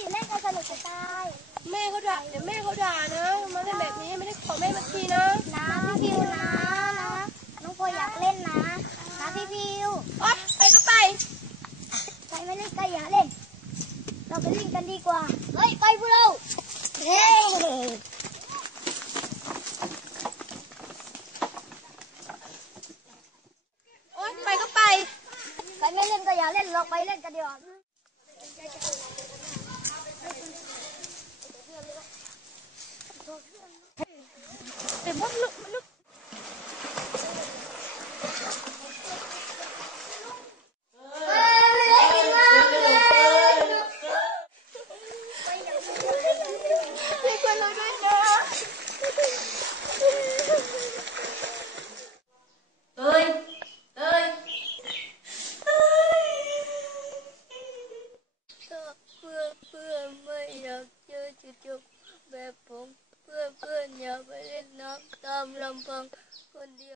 สิเล่กันสนุกจะตายแม่เขาด่าเดี๋ยวแม่เขาด่านะมาเล่นแบบนี้ไม่ได้ขอแม่มาทีนะนะพี่พิวนะนะน้องโพอยากเล่นนะนะพี่พิวอ๊อฟไปก็ไปใครไม่เล่นก็อย่าเล่น เราไปเล่นกันดีกว่าเฮ้ยไปพวกเราเฮ้ยไปก็ไปใครไม่เล่นก็อย่าเล่นเราไปเล่นกันดีกว่า thôi để bóp lực mất lực vừa vừa mới được chưa nak tam lampang. Kondi